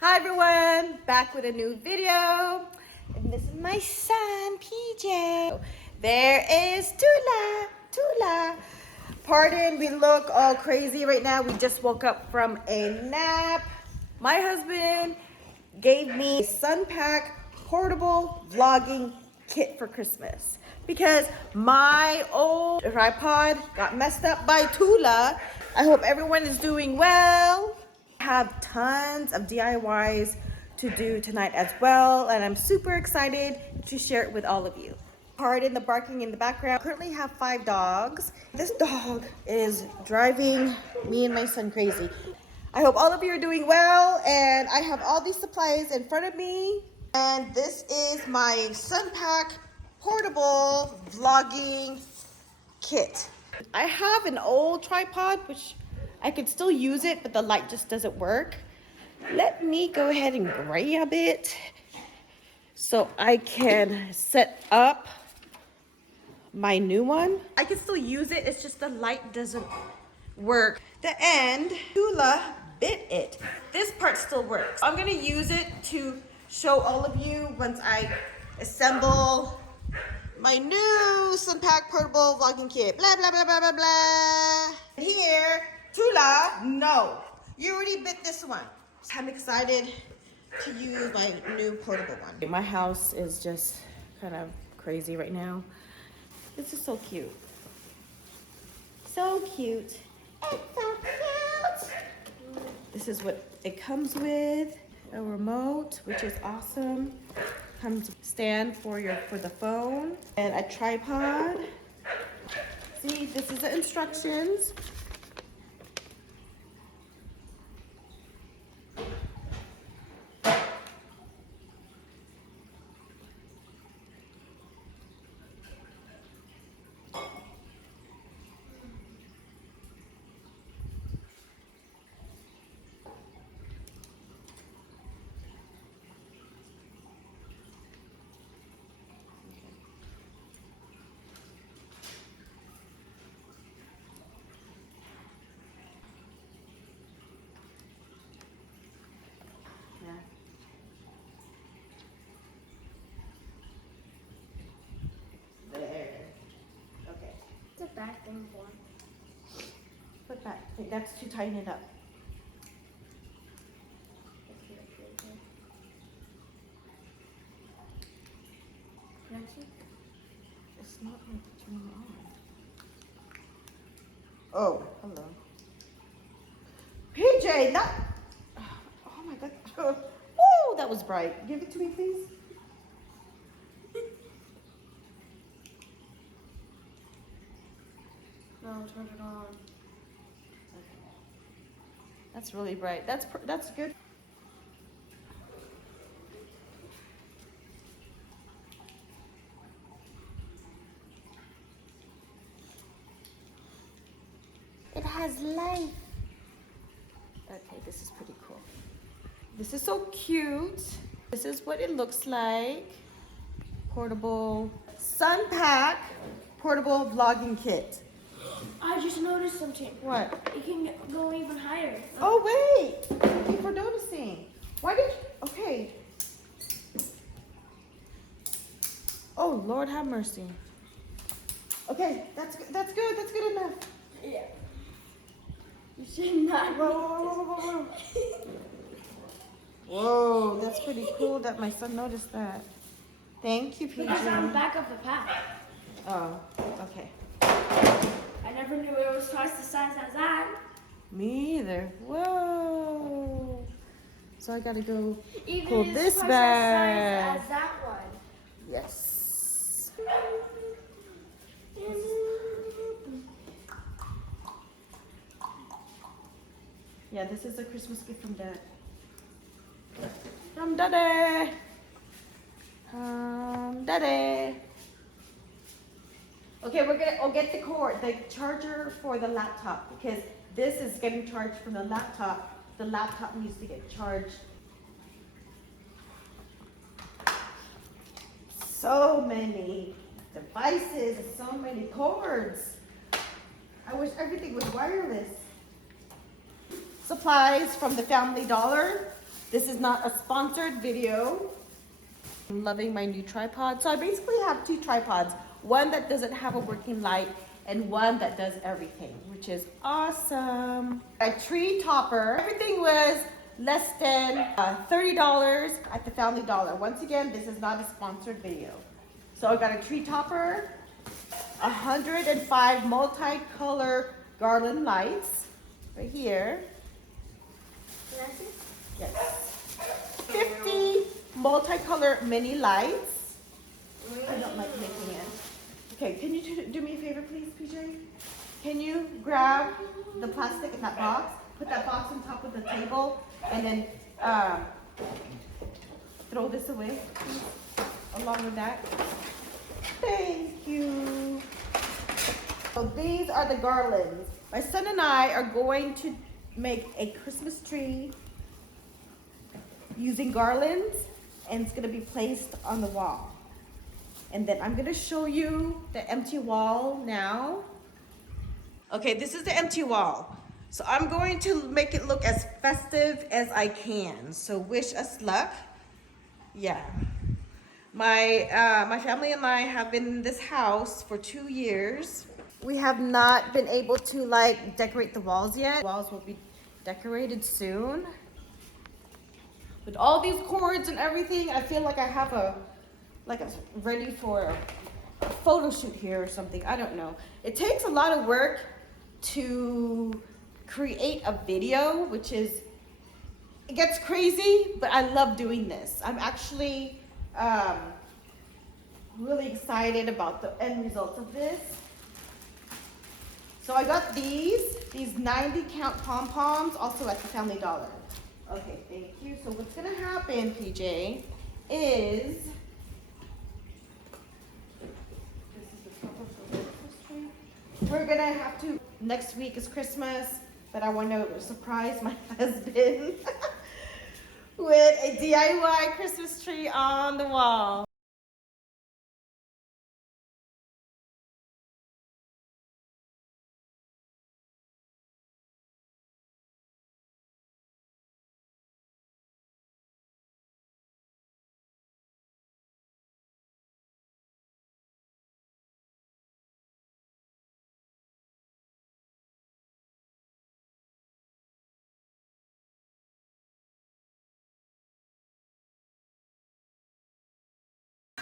Hi everyone, back with a new video. And this is my son, PJ. There is Tula. Pardon, we look all crazy right now. We just woke up from a nap. My husband gave me a Sunpack portable vlogging kit for Christmas because my old tripod got messed up by Tula. I hope everyone is doing well. I have tons of DIYs to do tonight as well, and I'm super excited to share it with all of you. Pardon the barking in the background. I currently have 5 dogs. This dog is driving me and my son crazy. I hope all of you are doing well, and I have all these supplies in front of me. And this is my Sunpack portable vlogging kit. I have an old tripod, which I could still use it, but the light just doesn't work. Let me go ahead and grab it so I can set up my new one. I can still use it, it's just the light doesn't work. The end, Tula bit it. This part still works. I'm gonna use it to show all of you once I assemble my new Sunpack portable vlogging kit. Blah, blah, blah, blah, blah, blah. Here, Tula, no. You already bit this one. I'm excited to use my new portable one. My house is just kind of crazy right now. This is so cute. So cute. It's so cute. This is what it comes with. A remote, which is awesome. Comes stand for the phone and a tripod. See, this is the instructions. Back thing for. Put back. That's to tighten it up. It's not going to turn on. Oh, hello. PJ, not. Oh my God. Oh, that was bright. Give it to me, please. No, turn it on. Okay. That's really bright. That's good. It has life. Okay, this is pretty cool. This is so cute. This is what it looks like. Portable Sunpack portable vlogging kit. I just noticed something. What? It can go even higher. Oh, wait. Thank you for noticing. Why did you? Okay. Oh, Lord have mercy. Okay, that's good. That's good enough. Yeah. You should not. Whoa. Whoa, that's pretty cool that my son noticed that. Thank you, PJ. Because on the back of the pack. Oh, okay. I never knew it was twice the size as that. Me either. Whoa. So I gotta go Even pull it's this twice back. as size as that one. Yes. Yeah, this is a Christmas gift from Dad. From Daddy. Daddy. Okay, I'll get the charger for the laptop because this is getting charged from the laptop. The laptop needs to get charged. So many devices, so many cords. I wish everything was wireless. Supplies from the Family Dollar. This is not a sponsored video. I'm loving my new tripod. So I basically have two tripods. One that doesn't have a working light and one that does everything, which is awesome. A tree topper. Everything was less than $30 at the Family Dollar. Once again, this is not a sponsored video. So I got a tree topper, 105 multicolor garland lights right here. Yes. 50 multicolor mini lights. I don't like making it. Okay, can you do me a favor, please, PJ? Can you grab the plastic in that box, put that box on top of the table, and then throw this away, please, along with that? Thank you. So these are the garlands. My son and I are going to make a Christmas tree using garlands, and it's gonna be placed on the wall. And then I'm gonna show you the empty wall now. Okay, this is the empty wall. So I'm going to make it look as festive as I can. So wish us luck. Yeah. My family and I have been in this house for 2 years. We have not been able to like decorate the walls yet. Walls will be decorated soon. With all these cords and everything, I feel like I have a ready for a photo shoot here or something. I don't know. It takes a lot of work to create a video, which is, it gets crazy, but I love doing this. I'm actually really excited about the end results of this. So I got these 90 count pom-poms also at the Family Dollar. Okay, thank you. So what's gonna happen, PJ, is we're gonna have to, next week is Christmas, but I want to surprise my husband with a DIY Christmas tree on the wall.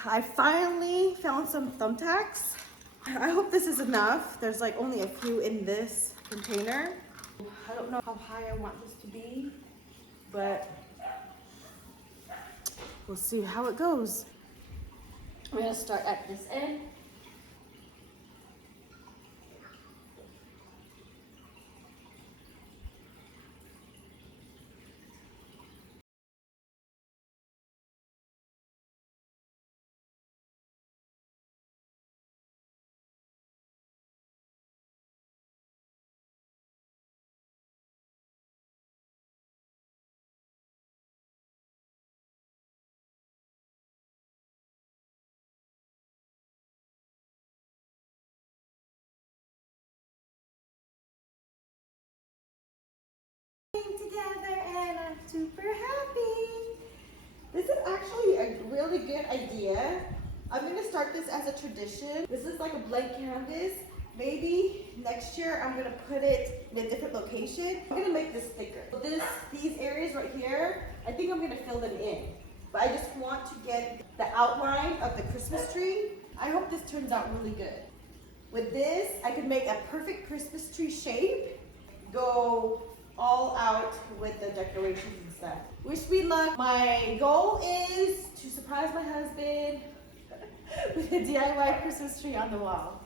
I finally found some thumbtacks. I hope this is enough. There's like only a few in this container. I don't know how high I want this to be, but we'll see how it goes. I'm gonna start at this end. Together and I'm super happy. This is actually a really good idea. I'm gonna start this as a tradition. This is like a blank canvas. Maybe next year I'm gonna put it in a different location. I'm gonna make this thicker. These areas right here, I think I'm gonna fill them in. But I just want to get the outline of the Christmas tree. I hope this turns out really good. With this, I could make a perfect Christmas tree shape. Go all out with the decorations and stuff. Wish me luck. My goal is to surprise my husband with a DIY Christmas tree on the wall.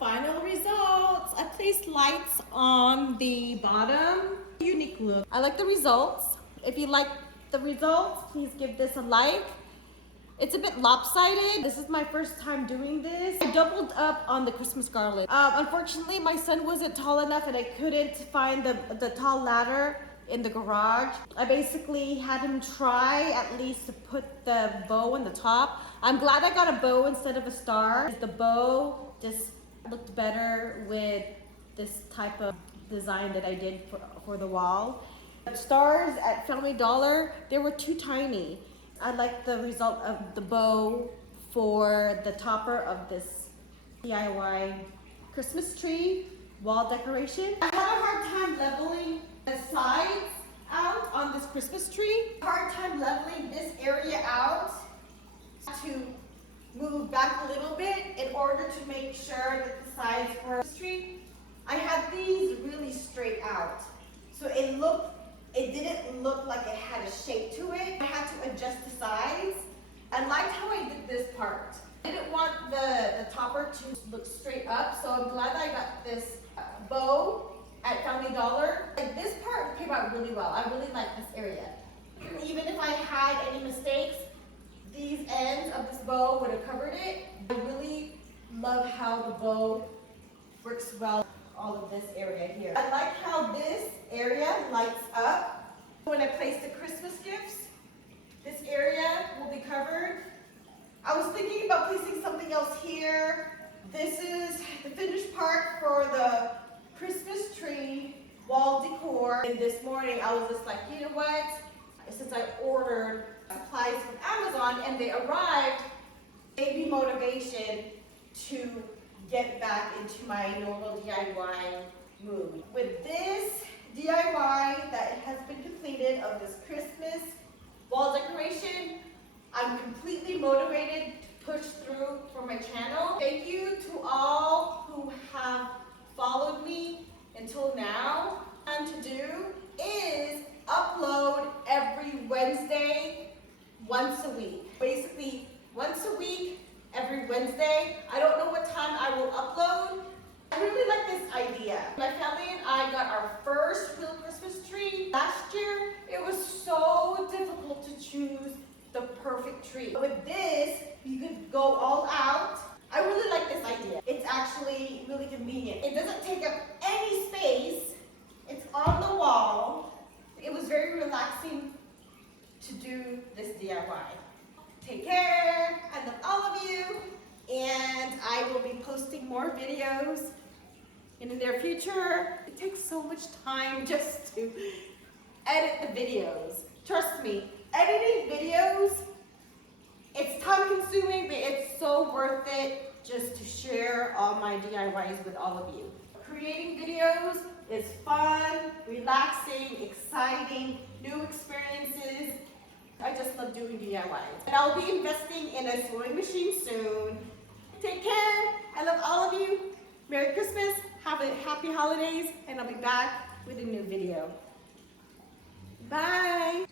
final results. I placed lights on the bottom. Unique look. I like the results. If you like the results, please give this a like. It's a bit lopsided. This is my first time doing this. I doubled up on the Christmas garland. Unfortunately, my son wasn't tall enough and I couldn't find the tall ladder in the garage. I basically had him try at least to put the bow on the top. I'm glad I got a bow instead of a star. The bow just looked better with this type of design that I did for the wall. The stars at Family Dollar, they were too tiny. I like the result of the bow for the topper of this DIY Christmas tree wall decoration. I had a hard time leveling the sides out on this Christmas tree. Hard time leveling this area out to move back a little bit in order to make sure that the sides were the tree. I had these really straight out. So it didn't look like it had a shape to it. I had to adjust the sides. I liked how I did this part. I didn't want the topper to look straight up, so I'm glad I got this bow at Family Dollar. Like, this part came out really well. I really like this area. Even if I had any mistakes, these ends of this bow would have covered it. I really love how the bow works well. All of this area here. I like how this area lights up. When I place the Christmas gifts, this area will be covered. I was thinking about placing something else here. This is the finished part for the Christmas tree wall decor. And this morning I was just like, you know what? Since I ordered supplies from Amazon and they arrived, gave me motivation to get back into my normal DIY mood. With this DIY that has been completed of this Christmas wall decoration, I'm completely motivated to push through for my channel. Thank you to all who have followed me until now. What I'm to do is upload every Wednesday, once a week. Basically, once a week, every Wednesday. I don't know what time I will upload. I really like this idea. My family and I got our first real Christmas tree last year. It was so difficult to choose the perfect tree. With this, you could go all out. I really like this idea. It's actually really convenient. It doesn't take up any space. It's on the wall. It was very relaxing to do this DIY. Take care. I love all of you. And I will be posting more videos in the near future. It takes so much time just to edit the videos. Trust me, editing videos, it's time consuming, but it's so worth it just to share all my DIYs with all of you. Creating videos is fun, relaxing, exciting, new experiences. I just love doing DIYs. And I'll be investing in a sewing machine soon. Take care. I love all of you. Merry Christmas. Have a happy holidays. And I'll be back with a new video. Bye.